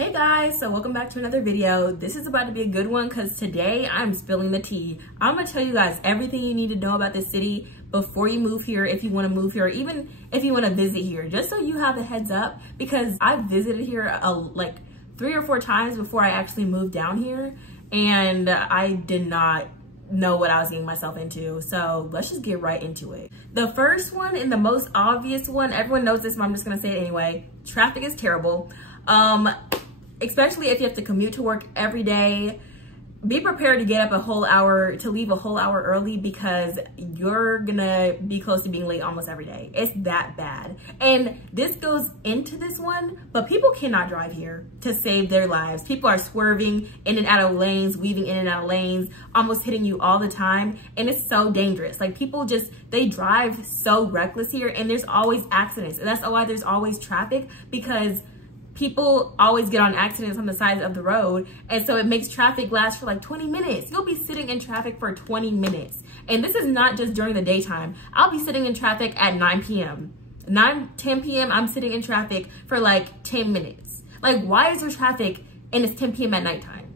Hey guys, so welcome back to another video. This is about to be a good one because today I'm spilling the tea. I'm gonna tell you guys everything you need to know about this city before you move here, if you want to move here, or even if you want to visit here, just so you have a heads up, because I've visited here like 3 or 4 times before I actually moved down here, and I did not know what I was getting myself into. So let's just get right into it. The first one and the most obvious one, everyone knows this, but I'm just gonna say it anyway. Traffic is terrible. Especially if you have to commute to work every day. Be prepared to get up to leave a whole hour early, because you're gonna be close to being late almost every day. It's that bad. And this goes into this one, but people cannot drive here to save their lives. People are swerving in and out of lanes, weaving in and out of lanes, almost hitting you all the time. And it's so dangerous. Like, people they drive so reckless here, and there's always accidents. And that's why there's always traffic, because people always get on accidents on the sides of the road, and so it makes traffic last for like 20 minutes. You'll be sitting in traffic for 20 minutes. And this is not just during the daytime. I'll be sitting in traffic at 9 p.m. 10 p.m. I'm sitting in traffic for like 10 minutes. Like, why is there traffic and it's 10 p.m. at nighttime?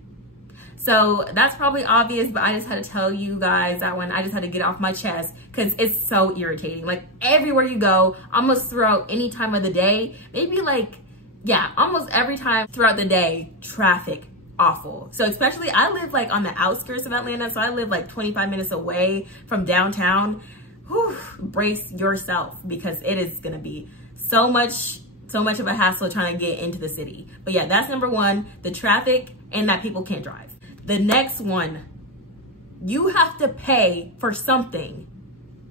So that's probably obvious, but I just had to tell you guys that one. I just had to get off my chest because it's so irritating. Like, everywhere you go, almost throughout any time of the day, maybe like, yeah, almost every time throughout the day, traffic, awful. So especially, I live like on the outskirts of Atlanta, so I live like 25 minutes away from downtown. Whew, brace yourself, because it is gonna be so much of a hassle trying to get into the city. But yeah, that's number one, the traffic and that people can't drive. The next one, you have to pay for something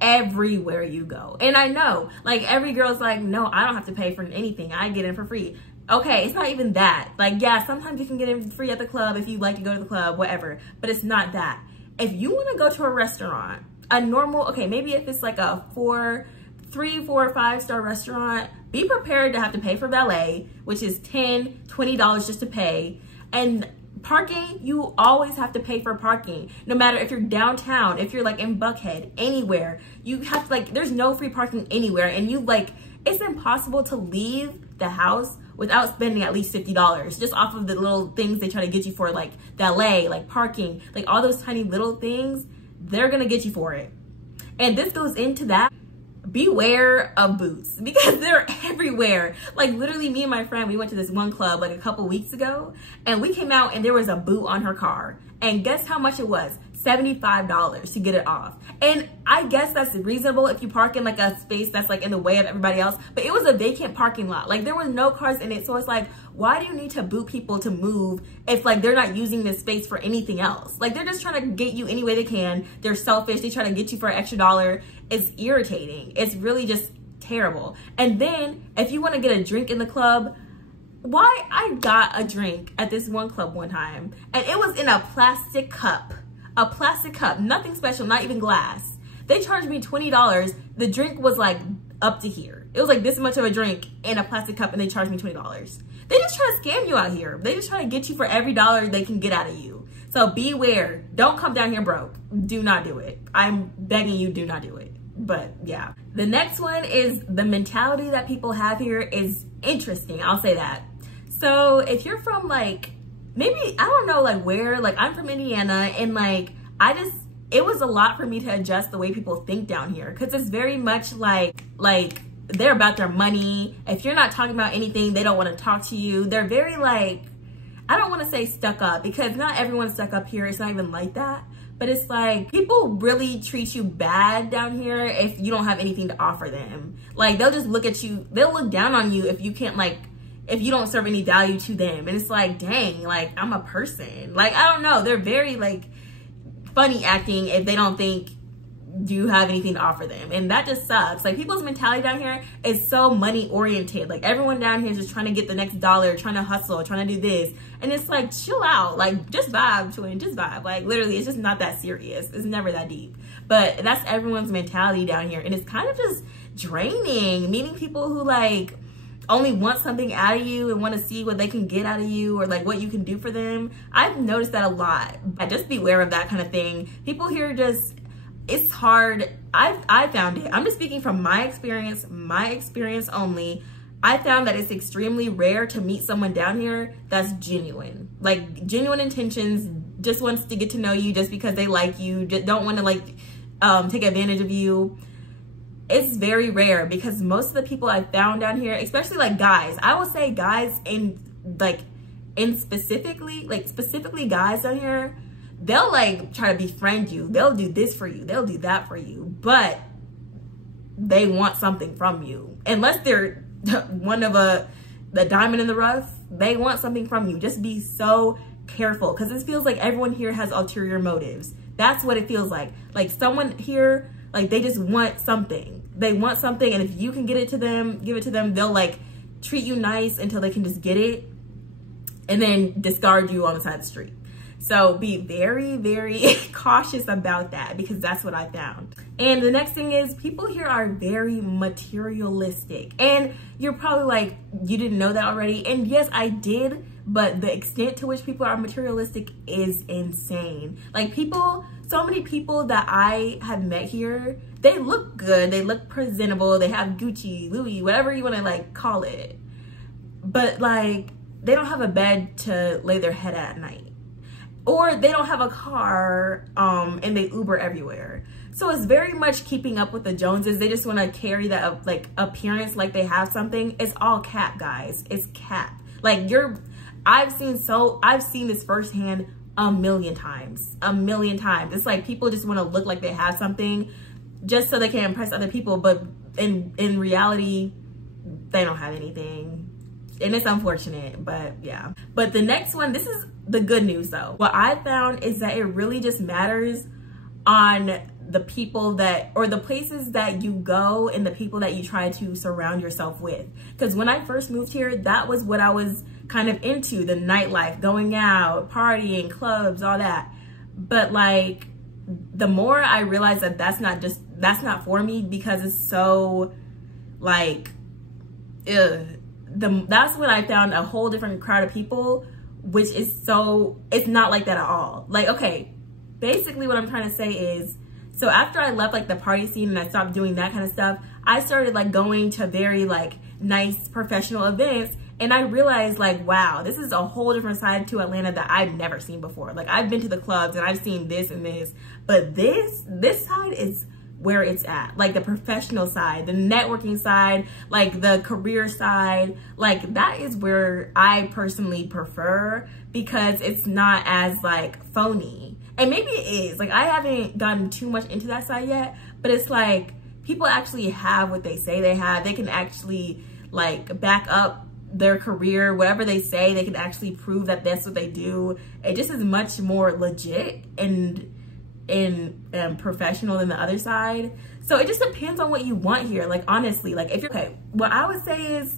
everywhere you go. And I know, like, every girl's like, no, I don't have to pay for anything, I get in for free. Okay, it's not even that. Like, yeah, sometimes you can get in free at the club if you like to go to the club, whatever, but it's not that. If you want to go to a restaurant, a normal, okay, maybe if it's like a 3, 4, 5-star restaurant, be prepared to have to pay for valet, which is $10, $20 just to pay. And parking, you always have to pay for parking. No matter if you're downtown, if you're like in Buckhead, anywhere, you have to, like, there's no free parking anywhere. And it's impossible to leave the house without spending at least $50 just off of the little things they try to get you for, like valet, like parking, like all those tiny little things, they're gonna get you for it. And this goes into that. Beware of boots, because they're everywhere. Like, literally, me and my friend, we went to this one club like a couple weeks ago, and we came out and there was a boot on her car. And guess how much it was? $75 to get it off. And I guess that's reasonable if you park in like a space that's like in the way of everybody else, but it was a vacant parking lot. Like, there were no cars in it. So it's like, why do you need to boot people to move if like they're not using this space for anything else? Like, they're just trying to get you any way they can. They're selfish. They try to get you for an extra dollar. It's irritating. It's really just terrible. And then if you want to get a drink in the club, why? I got a drink at this one club one time, and it was in a plastic cup. A plastic cup, nothing special, not even glass. They charged me $20. The drink was like up to here. It was like this much of a drink in a plastic cup, and they charged me $20. They just try to scam you out here. They just try to get you for every dollar they can get out of you. So beware. Don't come down here broke. Do not do it. I'm begging you, do not do it. But yeah. The next one is the mentality that people have here is interesting. I'll say that. So if you're from like, maybe, I don't know, like where, like I'm from Indiana, and like, it was a lot for me to adjust the way people think down here. Cause it's very much like they're about their money. If you're not talking about anything, they don't want to talk to you. They're very like, I don't want to say stuck up, because not everyone's stuck up here. It's not even like that. But it's like, people really treat you bad down here if you don't have anything to offer them. Like, they'll just look at you, they'll look down on you if you can't, like, if you don't serve any value to them. And it's like, dang, like, I'm a person. Like, I don't know. They're very like funny acting if they don't think you have anything to offer them. And that just sucks. Like, people's mentality down here is so money oriented. Like, everyone down here is just trying to get the next dollar, trying to hustle, trying to do this. And it's like, chill out. Like, just vibe, twin, just vibe. Like, literally, it's just not that serious. It's never that deep. But that's everyone's mentality down here. And it's kind of just draining, meeting people who like only want something out of you and want to see what they can get out of you, or like what you can do for them. I've noticed that a lot. Just beware of that kind of thing. People here just, it's hard. I found it. I'm just speaking from my experience only. I found that it's extremely rare to meet someone down here that's genuine. Like genuine intentions, just wants to get to know you just because they like you, just don't want to like take advantage of you. It's very rare because most of the people I found down here, especially like guys, I will say guys specifically guys down here, they'll like try to befriend you. They'll do this for you. They'll do that for you, but they want something from you. Unless they're one of the diamond in the rough, they want something from you. Just be so careful because this feels like everyone here has ulterior motives. That's what it feels like. Like someone here, like they just want something. They want something, and if you can get it to them, give it to them, they'll like treat you nice until they can just get it and then discard you on the side of the street. So be very, very cautious about that because that's what I found. And the next thing is people here are very materialistic. And you're probably like, you didn't know that already. And yes, I did, but the extent to which people are materialistic is insane. Like people, so many people that I have met here, they look good, they look presentable, they have Gucci, Louis, whatever you want to like call it. But like, they don't have a bed to lay their head at night. Or they don't have a car and they Uber everywhere. So it's very much keeping up with the Joneses. They just want to carry that like appearance like they have something. It's all cap, guys. It's cap. Like I've seen this firsthand a million times. It's like people just want to look like they have something just so they can impress other people. But in reality, they don't have anything. And it's unfortunate, but yeah. But the next one, this is the good news though. What I found is that it really just matters on the people that, or the places that you go and the people that you try to surround yourself with. Because when I first moved here, that was what I was kind of into, the nightlife, going out, partying, clubs, all that. But like, the more I realized that that's not for me because it's so like, that's when I found a whole different crowd of people, which is it's not like that at all. Like, okay, basically what I'm trying to say is, so after I left like the party scene and I stopped doing that kind of stuff, I started like going to very like nice professional events, and I realized like, wow, this is a whole different side to Atlanta that I've never seen before. Like I've been to the clubs and I've seen this and this, but this side is where it's at, like the professional side, the networking side, like the career side, like that is where I personally prefer because it's not as like phony. And maybe it is, like I haven't gotten too much into that side yet, but it's like people actually have what they say they have. They can actually like back up their career, whatever they say, they can actually prove that that's what they do. It just is much more legit and professional than the other side. So it just depends on what you want here. Like honestly, like if you're okay, what I would say is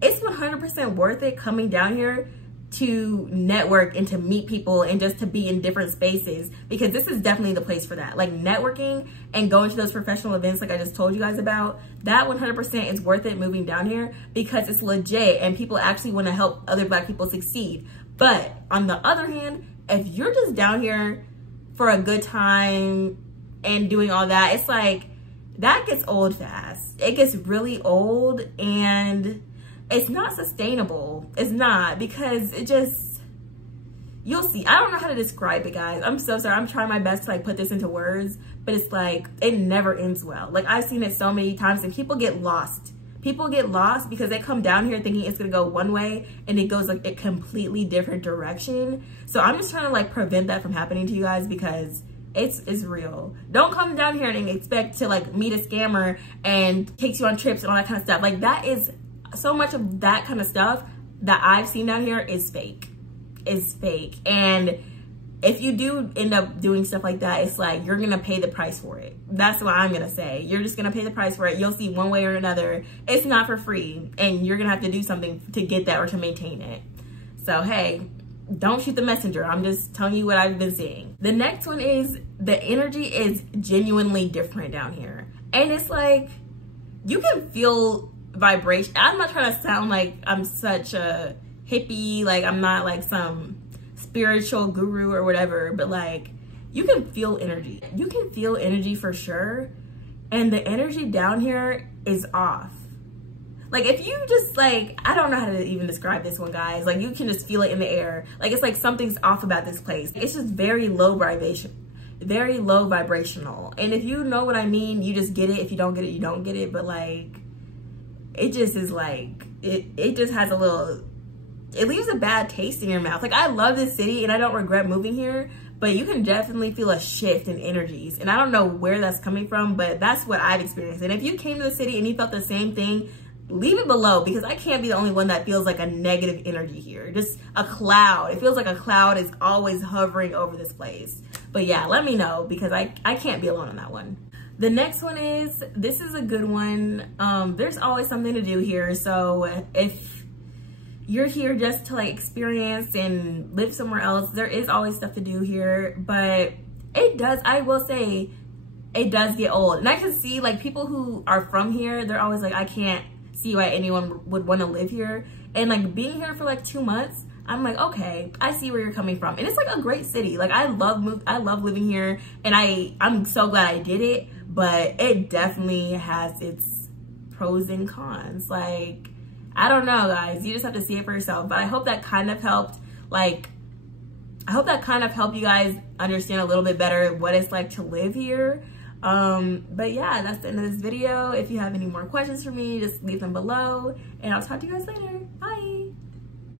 it's 100% worth it coming down here to network and to meet people and just to be in different spaces, because this is definitely the place for that. Like networking and going to those professional events like I just told you guys about, that 100% is worth it moving down here because it's legit and people actually want to help other Black people succeed. But on the other hand, if you're just down here for a good time and doing all that, it's like that gets old fast. It gets really old and it's not sustainable. It's not, because it just, you'll see. I don't know how to describe it, guys. I'm so sorry. I'm trying my best to like put this into words, but it's like it never ends well. Like I've seen it so many times and people get lost. People get lost because they come down here thinking it's gonna go one way and it goes like a completely different direction. So I'm just trying to like prevent that from happening to you guys because it's real. Don't come down here and expect to like meet a scammer and takes you on trips and all that kind of stuff. Like that is, so much of that kind of stuff that I've seen down here is fake. It's fake. And if you do end up doing stuff like that, it's like you're gonna pay the price for it. That's what I'm gonna say. You're just gonna pay the price for it. You'll see one way or another. It's not for free, and you're gonna have to do something to get that or to maintain it. So hey, don't shoot the messenger. I'm just telling you what I've been seeing. The next one is the energy is genuinely different down here, and it's like you can feel vibration. I'm not trying to sound like I'm such a hippie, like I'm not like some spiritual guru or whatever, but like you can feel energy. You can feel energy for sure, and the energy down here is off. Like if you just like, I don't know how to even describe this one, guys. Like you can just feel it in the air. Like it's like something's off about this place. It's just very low vibration, very low vibrational. And if you know what I mean, you just get it. If you don't get it, you don't get it. But like, it just is like, it just has a little, it leaves a bad taste in your mouth. Like I love this city and I don't regret moving here, but you can definitely feel a shift in energies. And I don't know where that's coming from, but that's what I've experienced. And if you came to the city and you felt the same thing, leave it below, because I can't be the only one that feels like a negative energy here. Just a cloud. It feels like a cloud is always hovering over this place. But yeah, let me know, because I can't be alone on that one. The next one is, this is a good one. There's always something to do here. So if you're here just to like experience and live somewhere else, there is always stuff to do here. But it does, I will say, it does get old. And I can see like people who are from here, they're always like, I can't see why anyone would want to live here. And like being here for like 2 months, I'm like, okay, I see where you're coming from. And it's like a great city. Like I love living here, and I'm so glad I did it. But it definitely has its pros and cons. Like, I don't know, guys. You just have to see it for yourself. But I hope that kind of helped. Like, I hope that kind of helped you guys understand a little bit better what it's like to live here. But yeah, that's the end of this video. If you have any more questions for me, just leave them below, and I'll talk to you guys later. Bye.